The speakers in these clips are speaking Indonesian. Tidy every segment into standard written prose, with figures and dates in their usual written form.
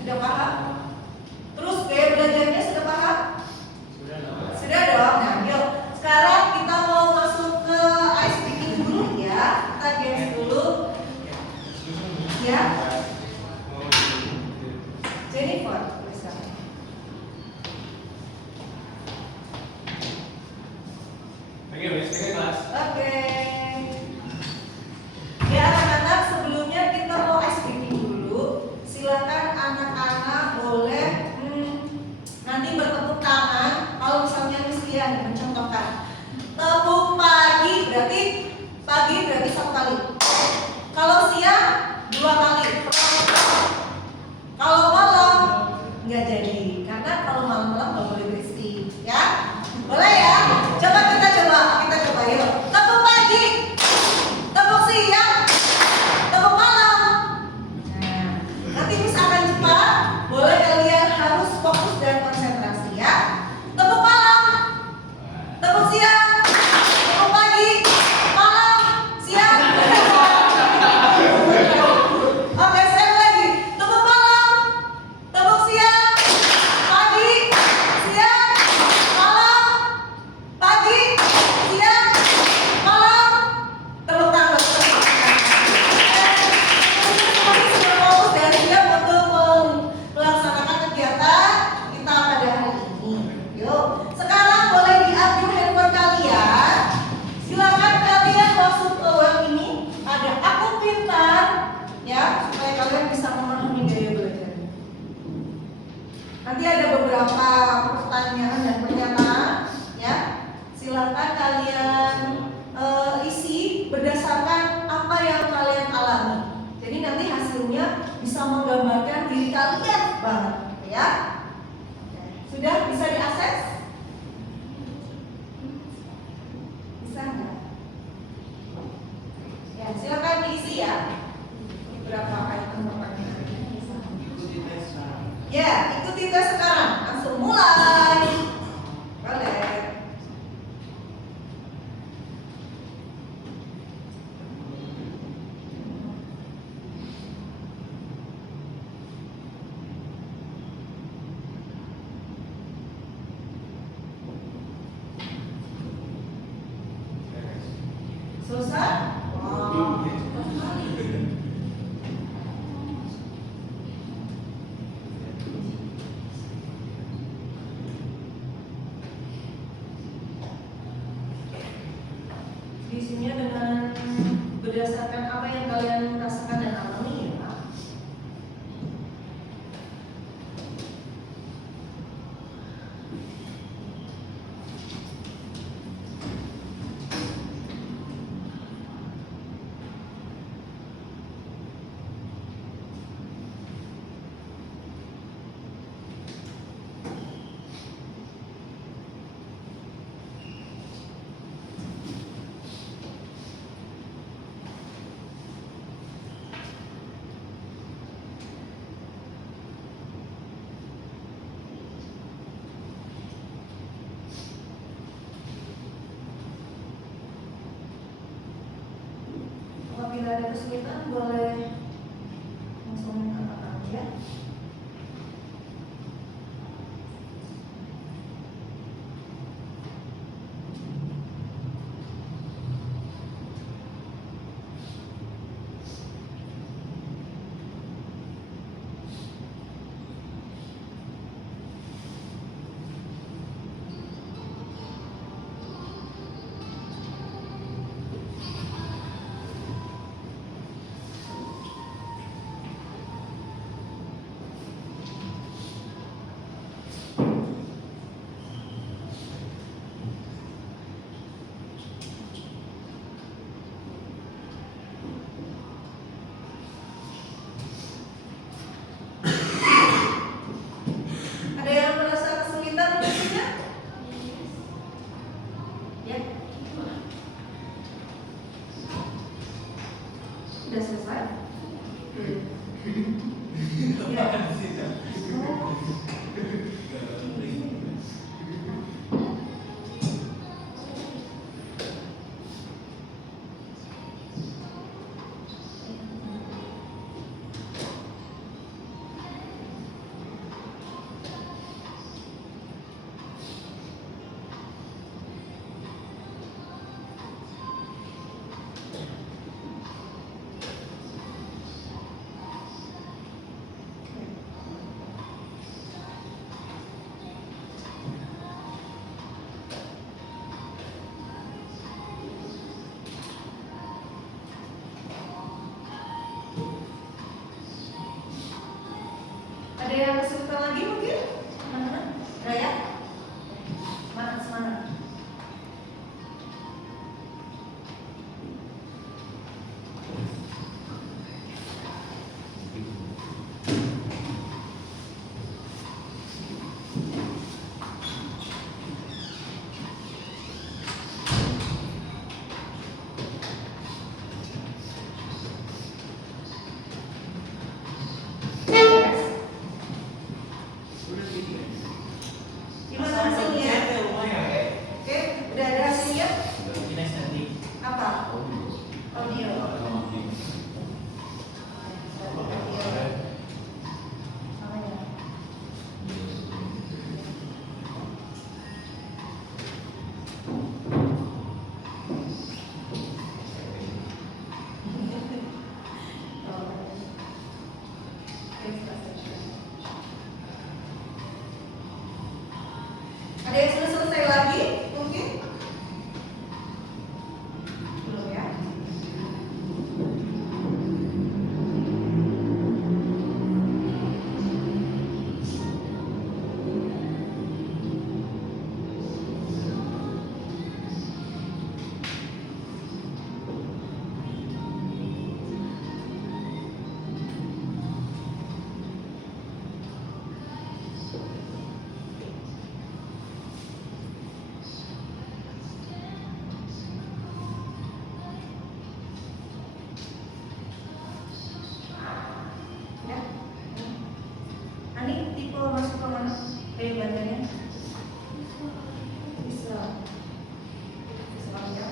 Sudah paham? Terus gaya belajarnya sudah paham? Sudah dong. Nah, yuk. Sekarang kita mau masuk ke ice breaking dulu ya. Kita games dulu. Ya. Jennifer, bisa. Oke. Ya anak-anak, sebelumnya kita mau ice breaking dulu. Silakan anak-anak boleh nanti bertepuk tangan. Kalau misalnya Miss Lian mencontohkan tepuk pagi berarti satu kali. Kalau siang 2 kali. Kalau malam nggak jadi, karena kalau malam-malam nggak boleh berisik, ya. Boleh ya? Kita coba yuk. Tepuk pagi, tepuk siang, tepuk malam. Nah, nanti Miss akan cepat. Boleh kalian harus fokus dan konsentrasi ya. Tepuk malam, tepuk siang, tepuk pagi, malam, siang. Oke, saya lagi. Tepuk malam, tepuk siang, pagi, siang, malam, pagi, siang, malam. Tepuk tangan. Sudah fokus dan siap untuk melaksanakan kegiatan kita pada hari ini. Yuk, sekarang boleh diambil handphone kalian. Silakan kalian masuk ke web ini. Ada Aku Pintar, ya, supaya kalian bisa memahami gaya belajarnya. Nanti ada beberapa pertanyaan dan pernyataan, ya. Silakan kalian isi berdasarkan apa yang kalian alami. Jadi nanti hasilnya bisa menggambarkan diri kalian banget, ya. Sudah bisa diakses? Bisa nggak? Ya, silakan diisi ya. Berapa item pertanyaan? Ya, ikuti tes sekarang. Langsung mulai. Boleh. Selesai? Wow. lagi mungkin? Udah ya? Semangat. Gimana hasilnya? Oke, udah ada hasilnya? Apa? Audio. Ada yang sudah selesai lagi? Mungkin? Belum ya? Ya? Ani, tipe masuk ke mana? Kayak belajarnya? Bisa ya?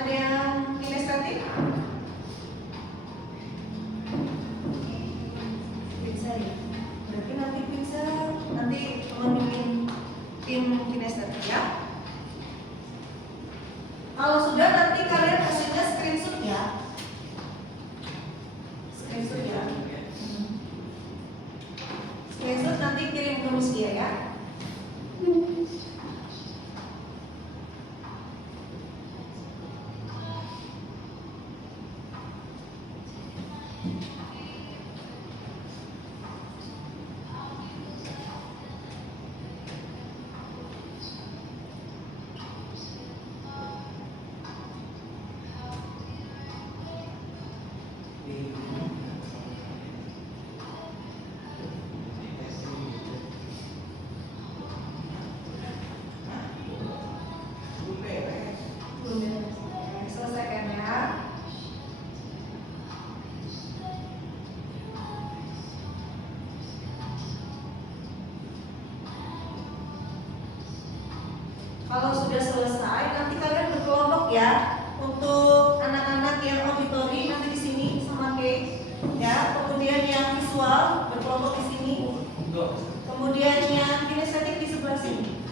Ada yang kinestetik? Bisa ya? Berarti nanti bisa memimpin tim kinestetik ya. Kalau sudah nanti kalian hasilnya screenshot ya. Screenshot ya. Screenshot nanti kirim ke Miss Dia ya. Selesaikan ya. Kalau sudah selesai, nanti kalian berkelompok ya. Untuk anak-anak yang auditori nanti di sini sama Kay, ya. Kemudian yang visual berkelompok di sini. Kemudian yang kinestetik di sebelah sini.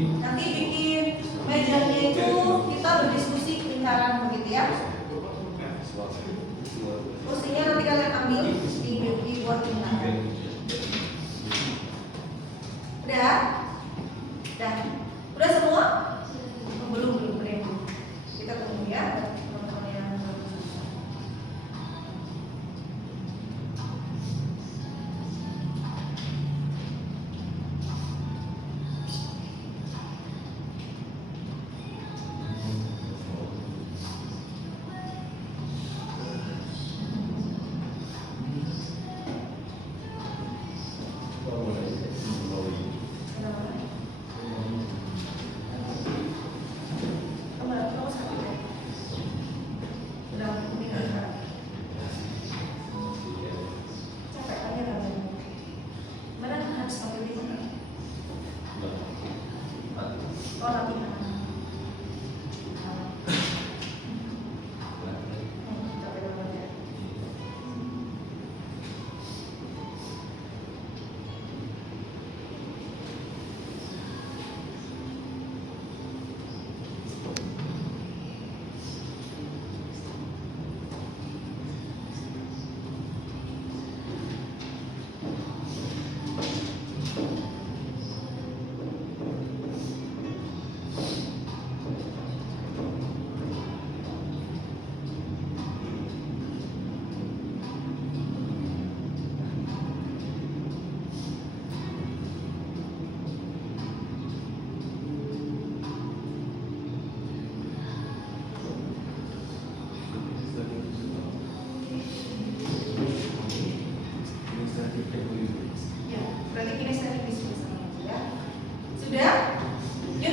Nanti bikin mejanya itu kita berdiskusi lingkaran begitu ya. Kursinya nanti kalian ambil dibuat lingkaran. Udah? Udah semua? Belum. Kita tunggu ya teman-teman yang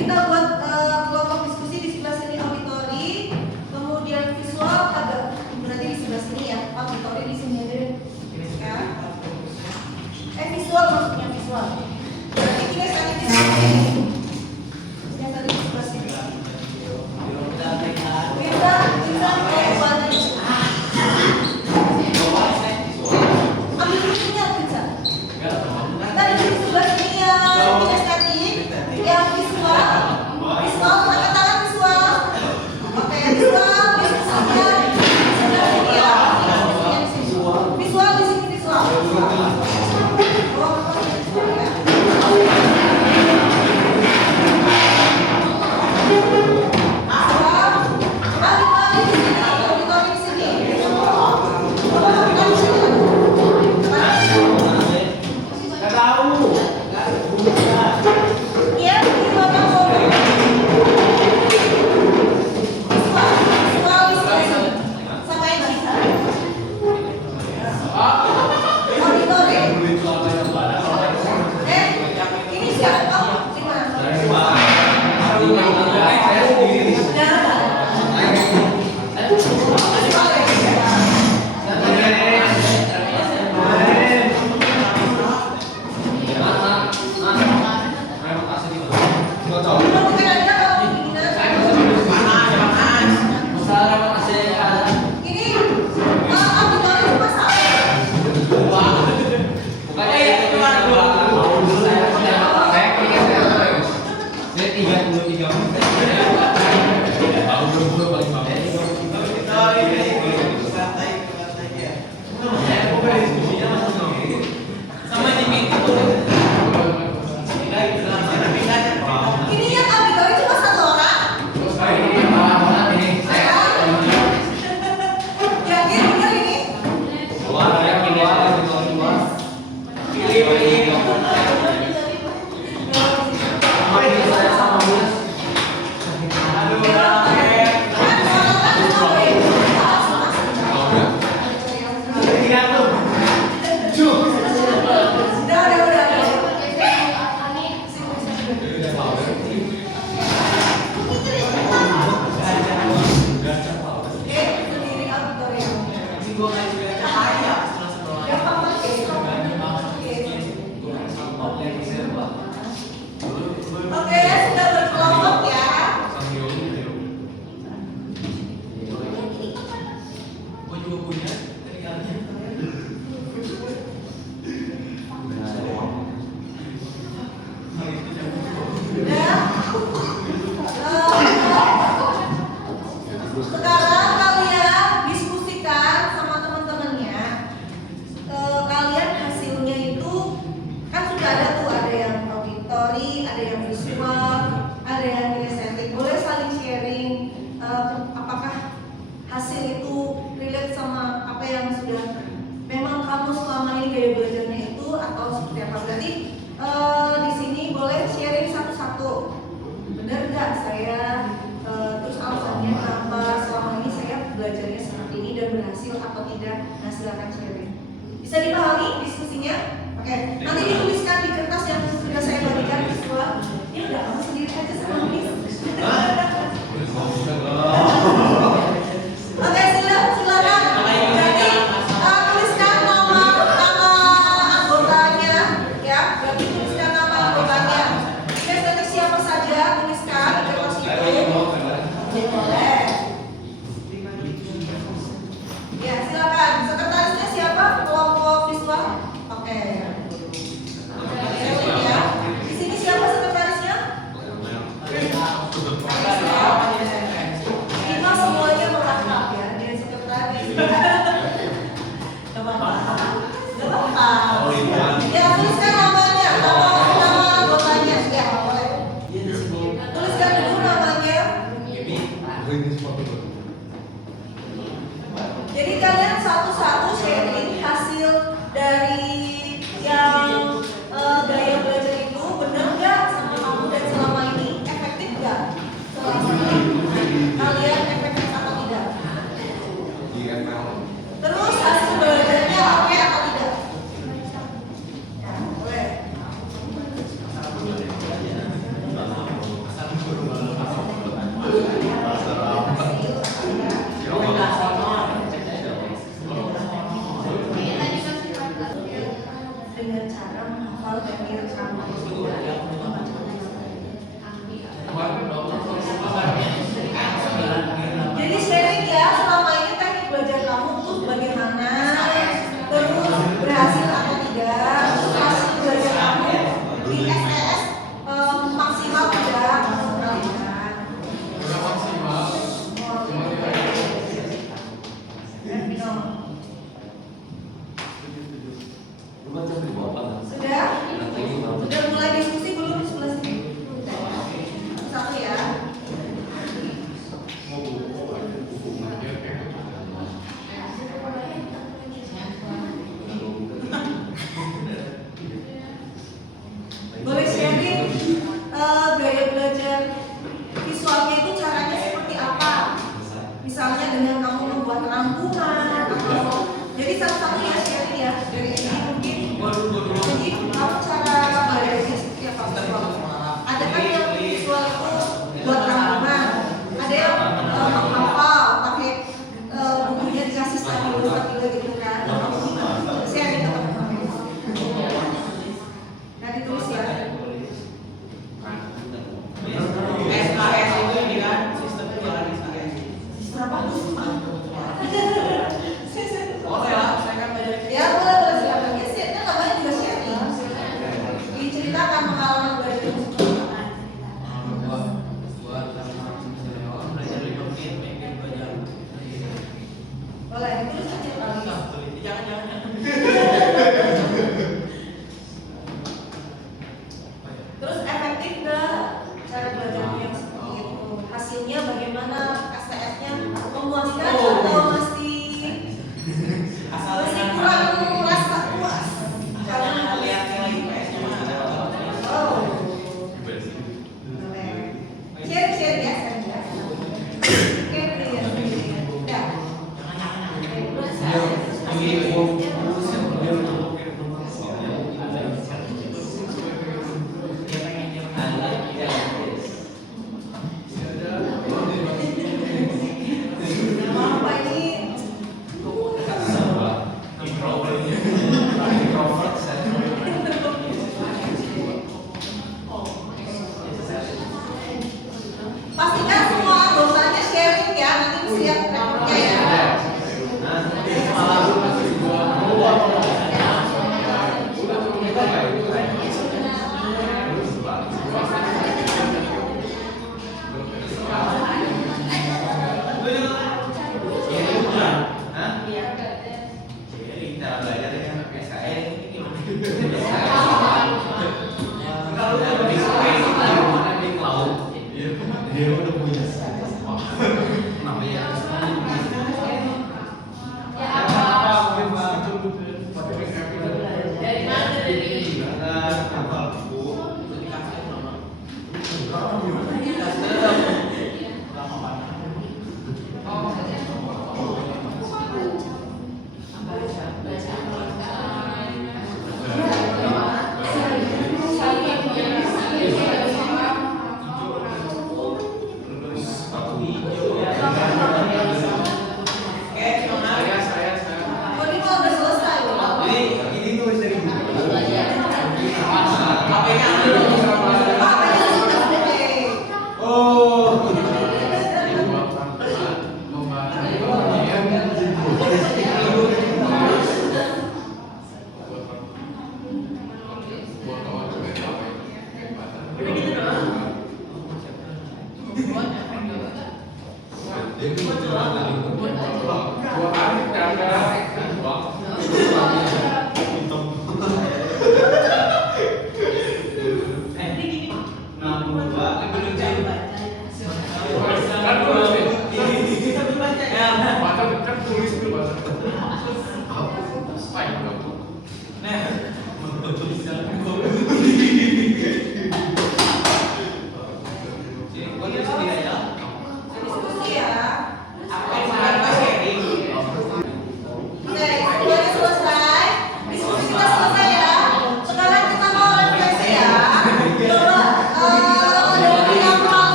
kita buat kelompok diskusi di sebelah sini auditori, kemudian visual agak berarti di sebelah sini ya, auditori di sini aja deh. Ya. Visual maksudnya visual. Berarti kita tadi di sini. Yang tadi di sebelah sini. Bisa ambil bukunya bisa. Kita di sebelah sini yang kinestetik, yang visual, angkat tangan visual. Oke, visual diskusinya sebelah sini ya. Visual di sini visual. Bisa dipahami diskusinya? Oke, nanti dituliskan di kertas yang sudah saya bagikan visual. Ya udah, kamu sendiri aja sama Miss. Oke, silakan. Jadi tuliskan nama anggotanya, ya. Berarti tuliskan nama anggotanya. Nanti siapa saja tuliskan di kertas itu. Boleh. Ya, silakan. Sekretarisnya siapa? Kelompok visual. Oke. Ya. Di sini siapa?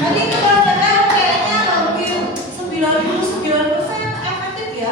Tadi kebanyakan kayaknya hampir 99% efektif ya.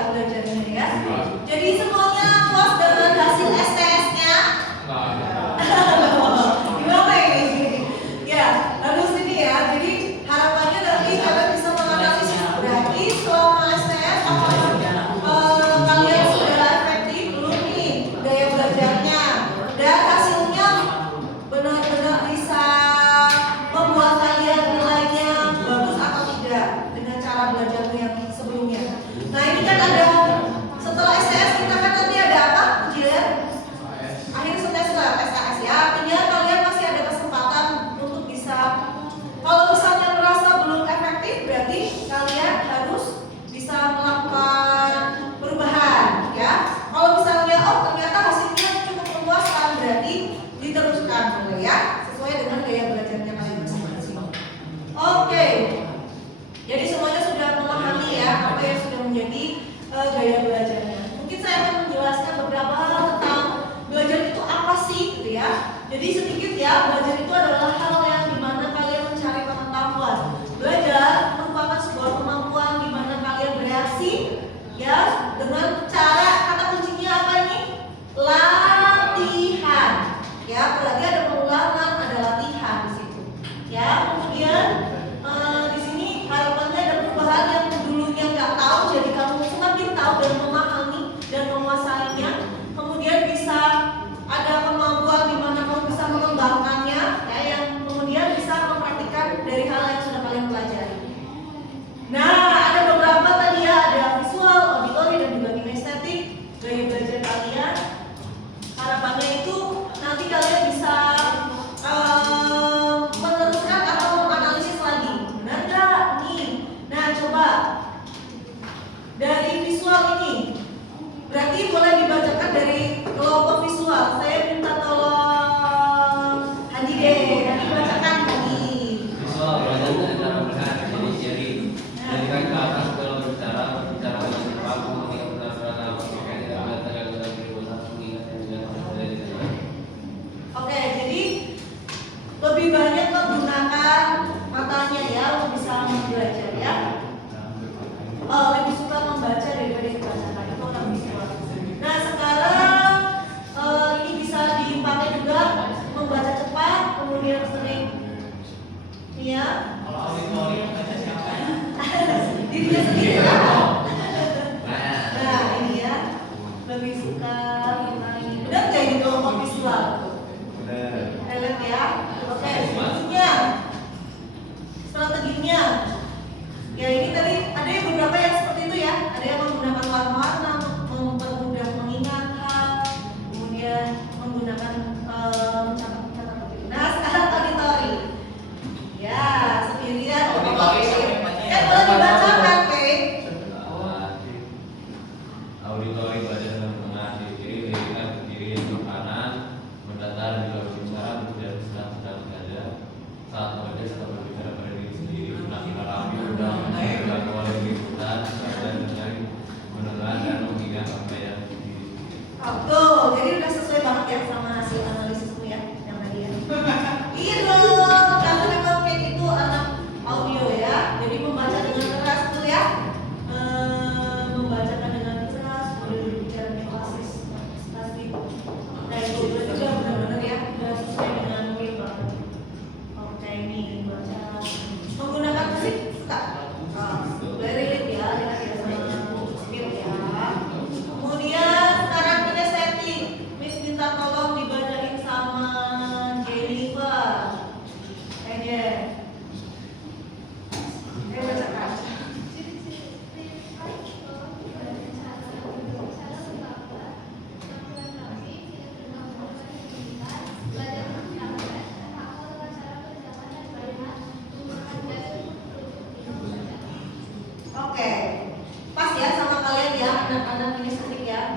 jangan ini ya.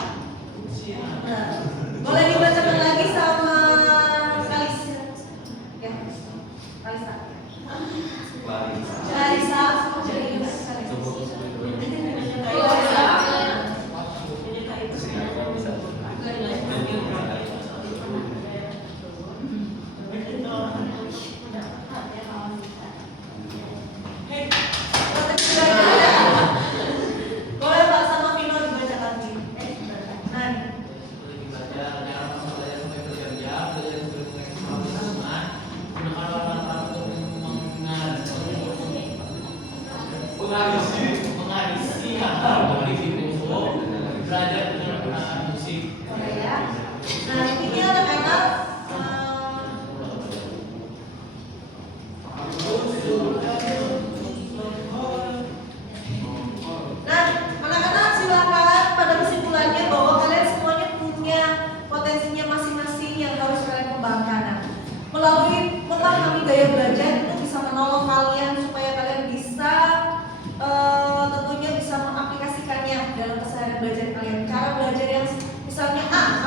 Nah, boleh dibacakan lagi sama Kalisa. Ya, Kalisa. Kalisa. Boleh Pak sama Vino dibacakan nih. Nah. Belajar dengan musik. Nah, ini anak-anak silakan pada kesimpulannya bahwa kalian semuanya punya potensinya masing-masing yang harus kalian kembangkan. Nah, melalui memahami gaya belajar itu bisa menolong kalian supaya kalian bisa tentunya bisa mengaplikasikannya dalam keseharian belajar kalian. Cara belajar yang misalnya A